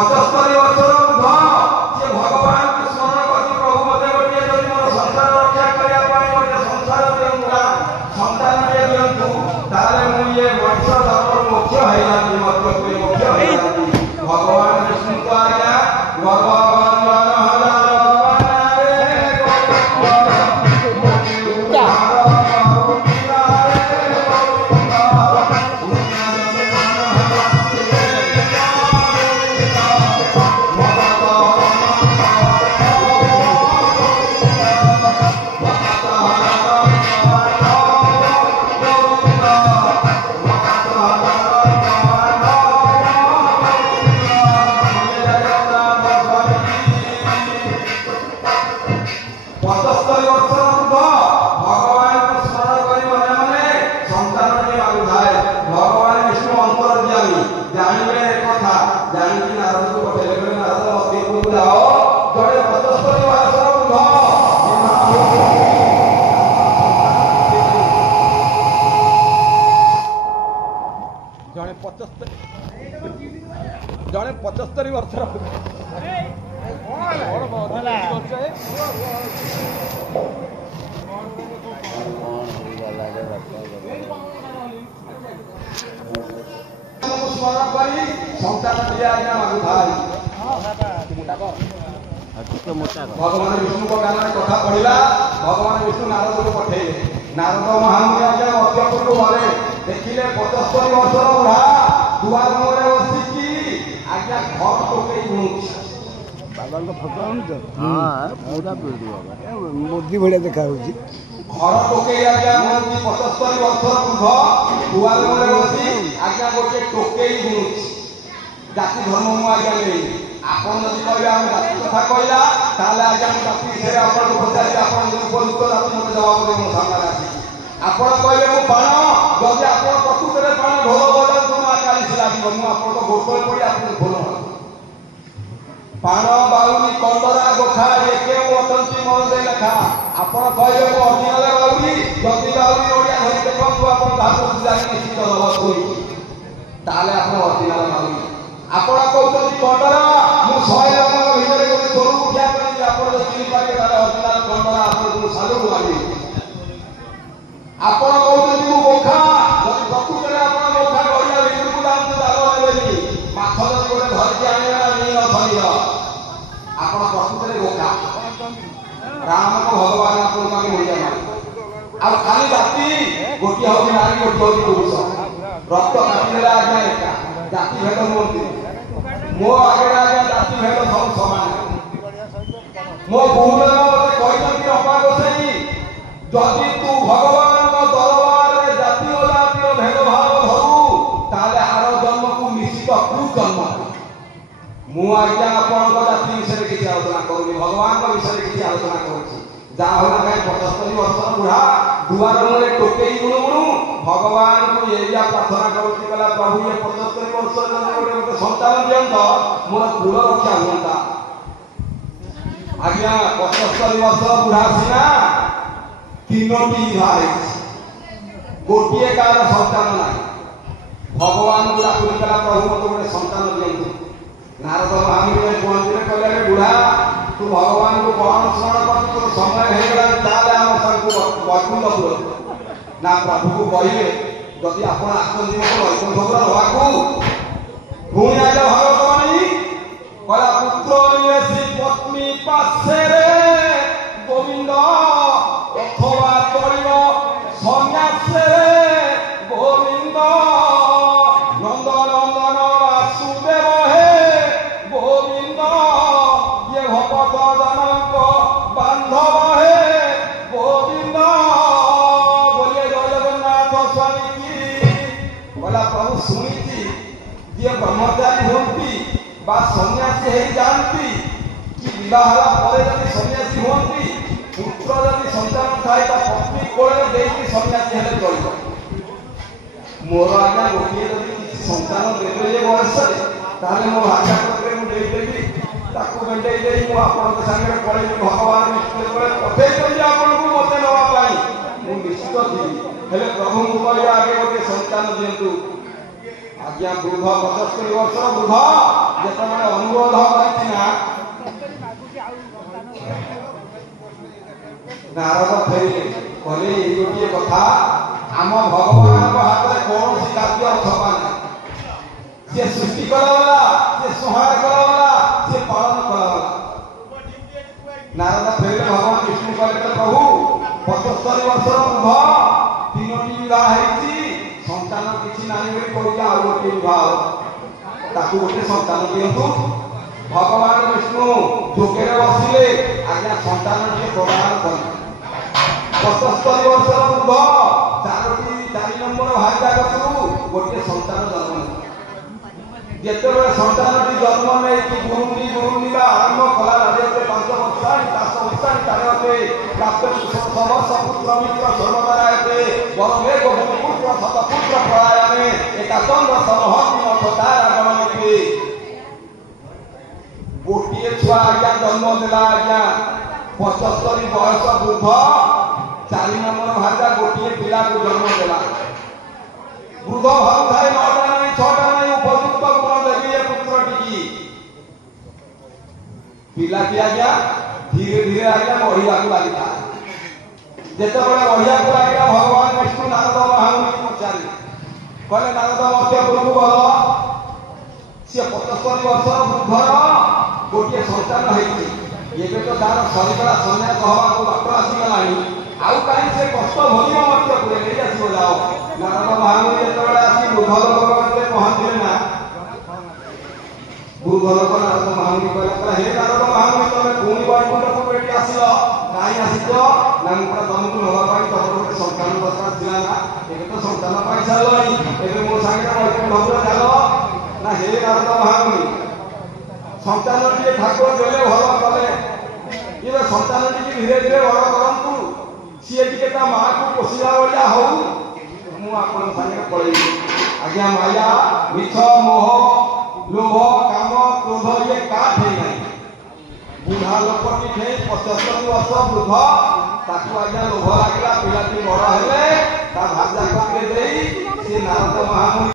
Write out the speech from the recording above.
पचस्तरी वर्षर वृद्ध से भगवान को स्मरण करती प्रभु मत गोटे जब मोर संसार रक्षा करने गोटे संसार दिंतु संतान दिंतु ताले मुझे मनुष्य धर्म मोक्ष है भगवान विष्णु को आज्ञा जड़े 75 वर्षर भगवान विष्णु को गाना कथा पढ़ा भगवान विष्णु नारद को पठेले नारद महामुनि आज्ञा अत्यंत गले देखिले 75 वर्षर बुढ़ा दुआर मुहरे बसिकी आज्ञा घर टोकई गुणुची बाबा को फोटो आनु हां पूरा वीडियो मोदी भले देखा होची घर टोकई आज्ञा गुणुची 75 वर्षर बुढ़ दुआर मुहरे बसी आज्ञा गोटे टोकई गुणुची जाति धर्म मु आज्ञा नहीं आपन जदि कहबे हम जाति कथा कहला ताले आज्ञा हम जाति विषय आपन को पचारि आपन उपयुक्त जाति मते जवाब दे मो सामने आसी आपन कहबे मु बाण जदि आपन प्रकृତରେ बाण ढोल बजा तुम आकाली लागो मु आपन को गोतल पड़ी आपन खोलो बाण बाउली कंदरा गोखा एके वतंती मरदे लेखा आपन कहबे मु अरिजिनल बाउली जदि बाउली ओडिया धरि देखो आपन धातु जानि निश्चित दलस होई ताले आपन अरिजिनल बाउली आपण कहते कंडरा मु 100 लोक भितर गोटे चोर उठा कर आपण चिनी पाके तार अरिजिनल कंडरा आपण सालू मारी आपण कहते मु बोखा जदि प्रकृତରେ आपण बोखा गड़िया भितर को दांत दाल लेबेनी माछ जदि गोटे धरती आने ना नी न शरीर आपण प्रकृତରେ बोखा राम को भगवान आपण को मिल जाय आ खाली जाति गोटी होगी नारी गोटी होगी पुरुष रक्त काटिले आज्ञा एका जाति भेद मोती मो आगे आगे जाति भेद सब समान मो भूल मते कहतंती अपा गोसाई जदि तू भगवान को दरबार रे जाति और जाति भेद भाव धरू ताले आर जन्म को निश्चित कु जन्म मु आज्ञा अपन को जाति विषय किछि आलोचना करूनी भगवान को विषय किछि आलोचना करूछी जा होला काई 75 वर्ष बुढ़ा दुआर मुरे टोकेई गुणु गुणु भगवान को एरिया प्रार्थना करूती कला प्रभु ये 75 वर्ष जने गोटे संतान दियंत मोर कुल रक्षा होता आज्ञा 75 वर्ष बुढ़ा सिना तीनोटी भाई गोटिए कार संतान नाही भगवान को डाकुनी कला प्रभु मते गोटे संतान दियंत नारद महामुनि कोनदिने कहले बुढ़ा तू भगवान को कौन स्मरण कर तो समय हे गला ताले हम सबको वैकुंठ ना प्रभु को कहिए जदि आपण आसंदी मत वैकुंठ रहवाकू पुणी आजा भगवानी कला पुत्र निवेशी पत्नी पासे रे गोविंद अथवा चलिव सन्यास रे गोविंद नंद नंदन वासुदेव हे गोविंद ये भक्त जनक बांधव हे गोविंद बोलिए जय जगन्नाथ स्वामी की बोला प्रभु सुनी ଯିଏ ବ୍ରହ୍ମଚାରୀ ହୁଅନ୍ତି ବା ସନ୍ନ୍ୟାସୀ ହେଇ ଯାଆନ୍ତି କି ବିବାହ ହେଲା ପରେ ଯଦି ସନ୍ନ୍ୟାସୀ ହୁଅନ୍ତି, ପୁତ୍ର ଯଦି ସନ୍ତାନ ଥାଏ ତା ପତ୍ନୀ କୋଳରେ ଦେଇକି ସନ୍ନ୍ୟାସୀ ହେଲେ ଚଳିବ। ମୋର ଆଜ୍ଞା ଗୋଟିଏ ଯଦି କିଛି ସନ୍ତାନ ଦେବେ ଏ ବୟସରେ, ତାହେଲେ ମୋ ଭାଷା ପତ୍ରରେ ମୁଁ ଦେଇଦେବି, ତାକୁ ମେଣ୍ଟେଇ ଦେଇ ମୁଁ ଆପଣଙ୍କ ସାଙ୍ଗରେ ପଳେଇବି। ଭଗବାନ ବିଷ୍ଣୁ ଯେତେବେଳେ ପଠେଇଛନ୍ତି ଆପଣଙ୍କୁ ମତେ ନେବା ପାଇଁ, ମୁଁ ନିଶ୍ଚିତ ଥିବି। ହେଲେ ପ୍ରଭୁଙ୍କୁ କହିବା ଆଗେ ଗୋଟିଏ ସନ୍ତାନ ଦିଅନ୍ତୁ। ଆଜ୍ଞା ବୃଦ୍ଧ 75 ବର୍ଷର ବୃଦ୍ଧ ଯେତେବେଳେ ଅନୁରୋଧ କରିଛି ନା, ନାରଦ ଫେରିଲେ କହିଲେ ଏଇ ଗୋଟିଏ କଥା, ଆମ ଭଗବାନଙ୍କ ହାତରେ କୌଣସି କାର୍ଯ୍ୟ ଅଥବା ନାହିଁ। ସିଏ ସୃଷ୍ଟି କଲାବାଲା, ସିଏ ସଂହାର କଲାବାଲା, ସିଏ ପାଳନ କଲାବାଲା। ନାରଦ ଫେରିଲେ ଭଗବାନ ବିଷ୍ଣୁ କହିଲେ ପ୍ରଭୁ 75 ବର୍ଷର ବୃଦ୍ଧ, 3ଟି ବିବାହ ହେଇଛି, ସନ୍ତାନ କିଛି ନାହିଁ ବୋଲି କହୁଛି ଆଉ ଗୋଟିଏ ବିବାହ, ତାକୁ ଗୋଟେ ସନ୍ତାନ ଦିଅନ୍ତୁ। ଭଗବାନ ବିଷ୍ଣୁ ଯୋଗରେ ବସିଲେ, ଆଜ୍ଞା ସନ୍ତାନଟିଏ ପ୍ରଦାନ କଲେ। 75 ବର୍ଷର ବୃଦ୍ଧ 4 ନମ୍ବର ଭାଇଦା ଗଛରୁ ଗୋଟିଏ ସନ୍ତାନ ଜନ୍ମ ନେଲା। ଯେତେବେଳେ ସନ୍ତାନଟି ଜନ୍ମ ନେଇକି ଗୁରୁଣ୍ଡି ବା ଆରମ୍ଭ କଲା, ରାଜ୍ୟରେ 5 ବର୍ଷାଣି 10 ବର୍ଷାଣି ତାରକେ ପ୍ରାପ୍ତ ସମସ୍ତ ପୁତ୍ର ମିତ୍ର ସର୍ବଦାରାୟତେ ବରମେ ଗୋପୁତ୍ର ଶତପୁତ୍ର ପ୍ରଳୟନେ ଏକାଚନ୍ଦ୍ର ସମହତି ମଠତାରା ଗଣନିକେ। ଗୋଟିଏ ଛୁଆ ଆଜ୍ଞା ଜନ୍ମ ଦେଲା। ଆଜ୍ଞା 75 ବୟସ ବୃଦ୍ଧ 4 ନମ୍ବର ଭାଜା ଗୋଟିଏ ପିଲାକୁ ଜନ୍ମ ଦେଲା। ବୃଦ୍ଧ ଭାବୁଥାଏ 9ଟା ନାହିଁ 6ଟା ନାହିଁ ଉପଯୁକ୍ତ ଗୁଣ ଦେବି ଏ ପୁତ୍ରଟିକି। ପିଲାଟି ଆଜ୍ଞା ଧୀରେ ଧୀରେ ଆଜ୍ଞା ବଢିବାକୁ ଲାଗିଲା। ଯେତେବେଳେ ବଢିବାକୁ ଲାଗିଲା, ଭଗବାନ ବିଷ୍ଣୁ ନାରଦ ମହାମୁନିଙ୍କୁ ପଚାରିଲେ, କହିଲେ ନାରଦ ମର୍ତ୍ତ୍ୟପୁରକୁ ଗଲ, ସିଏ 75 ବର୍ଷର ବୃଦ୍ଧର ଗୋଟିଏ ସନ୍ତାନ ହେଇଛି, ଏବେ ତ ତାର ସରିଗଲା, ସନ୍ନ୍ୟାସ ହବାକୁ ବାଟ ଆସିଗଲାଣି, ଆଉ କାହିଁ ସେ କଷ୍ଟ ଭୋଗିବ, ମର୍ତ୍ତ୍ୟପୁରେ ନେଇ ଆସିବ ଯାଅ। ନାରଦ ମହାମୁନି ଯେତେବେଳେ ଆସି ବୃଦ୍ଧ ଲୋକରେ ପହଞ୍ଚିଲେ ନା, ବୃଦ୍ଧ ଲୋକ ନାରଦ ମହାମୁନି କହିଲା, ହେ ନାରଦ ମହାମୁନି ତମେ ପୁଣି ବୈକୁଣ୍ଠକୁ ବେଟି ଆସିଲ, କାହିଁ ଆସିଛ? ନା ମୁଁ ପୁରା ତମକୁ ନେବା ପାଇଁ ତମର ଗୋଟେ ସନ୍ତାନ ଦରକାର ଥିଲା ନା, ଏବେ ତ ସନ୍ତାନ ପାଇ ସାରିଲଣି, ଏବେ ମୋ ସାଙ୍ଗରେ ବୈକୁଣ୍ଠକୁ ଚାଲ। ନା ହେ ନାରଦ ମହାମୁନି, ସନ୍ତାନଟିଏ ଠାକୁର ଦେଲେ ଭଲ କଲେ, ଏବେ ସନ୍ତାନଟିକି ଧୀରେ ଧୀରେ ବଡ କରନ୍ତୁ, ସିଏ ଟିକେ ତା ମାଆକୁ ପୋଷିଲା ଭଳିଆ ହଉ, ମୁଁ ଆପଣଙ୍କ ସାଙ୍ଗରେ ପଳେଇବି। ଆଜ୍ଞା ମାୟା ମିଛ ମୋହ ଲୋଭ କାମ କ୍ରୋଧ ଇଏ କାଠ ନାହିଁ। ବୁଢା ଲୋକଟି ଠେଇ 75 ବର୍ଷ ବୃଦ୍ଧ, ତାକୁ ଆଜ୍ଞା ଲୋଭ ଲାଗିଲା, ପିଲାଟି ବଡ ହେଲେ ତା ଭାଜା କତିରେ ଦେଇ ସେ ନାରଦ ମହାମୁନି